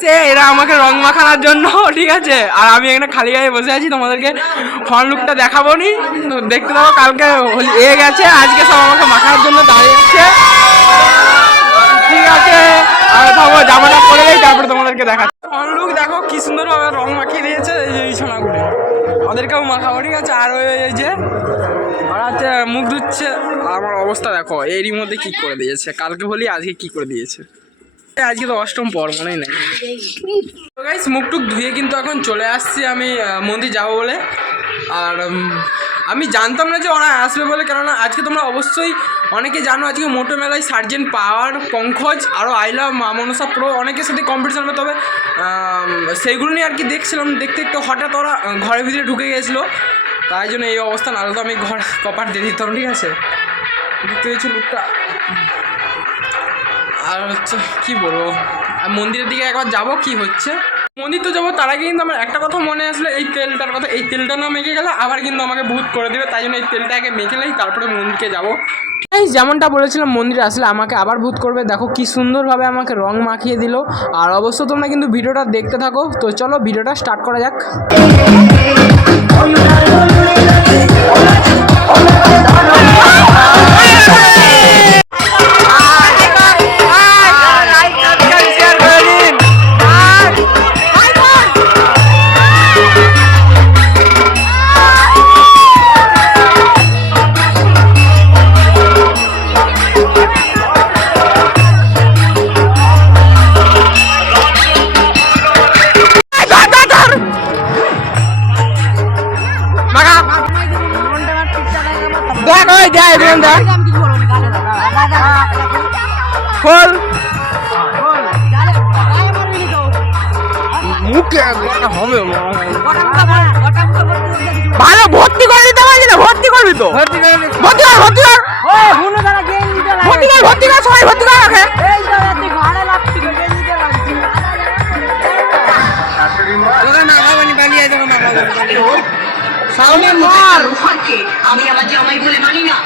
সে এরা আমাকে রং মাখানোর জন্য, ঠিক আছে? আর আমি এখানে খালি গায়ে বসে আছি, তোমাদেরকে ফ্রন্ট লুকটা দেখাবো নি দেখতে পাবো কালকে এ গেছে, আজকে সব আমাকে মাখানোর জন্য দাঁড়িয়েছে। ঠিক আছে, আর জামাটা পরে যাই, তারপরে তোমাদেরকে দেখাচ্ছি। ফ্রন্ট লুক দেখো, কি সুন্দরভাবে রং মাখিয়ে দিয়েছে এই এই ওদেরকেও মাখাবো, ঠিক আছে? আর ওই যে ওরা হচ্ছে মুখ ধুচ্ছে। আর আমার অবস্থা দেখো, এরই মধ্যে কি করে দিয়েছে? কালকে হলি, আজকে কি করে দিয়েছে? আজকে তো অষ্টম পর মনেই নেই তো গাইস মুখ টুক ধুয়ে কিন্তু এখন চলে আসছি আমি মন্দির যাব বলে। আর আমি জানতাম না যে ওরা আসবে বলে, কেননা আজকে তোমরা অবশ্যই অনেকে জানো আজকে মোটো মেলায় সার্জেন্ট পাওয়ার, পঙ্কজ আরও আইলা মনসা প্রো অনেকের সাথে কম্পিটিশন হবে, তবে সেইগুলো নিয়ে আর কি দেখছিলাম, দেখতে একটু হঠাৎ ওরা ঘরের ভিতরে ঢুকে গেছিল। তাই জন্য এই অবস্থা নাহলে তো আমি ঘর কপার দিয়ে দিতাম, ঠিক আছে? দেখতে পেয়েছি লুকটা আর হচ্ছে, কি বলব? মন্দিরের দিকে একবার যাব, কি হচ্ছে? মন্দির তো যাব, তার কিন্তু আমার একটা কথা মনে আসলো, এই তেলটার কথা। এই তেলটা না মেখে গেলে আবার কিন্তু আমাকে ভূত করে দেবে, তাই জন্য এই তেলটা আগে মেখে নেই, তারপরে মন্দিরকে যাব। এই যেমনটা বলেছিলাম, মন্দিরে আসলে আমাকে আবার ভূত করবে। দেখো কি সুন্দরভাবে আমাকে রং মাখিয়ে দিল। আর অবশ্য তোমরা কিন্তু ভিডিওটা দেখতে থাকো। তো চলো ভিডিওটা স্টার্ট করা যাক। দেখ ওই দেখ দেখ খোল। মুখে হবে ভালো ভর্তি করে দিতে পারবি না ভর্তি করবি তো। ভর্তি কর ভর্তি কর ভর্তি কর। ভর্তি কর ভর্তি কর সবাই ভর্তি কর আমি আমার জামাই বলে মানি না।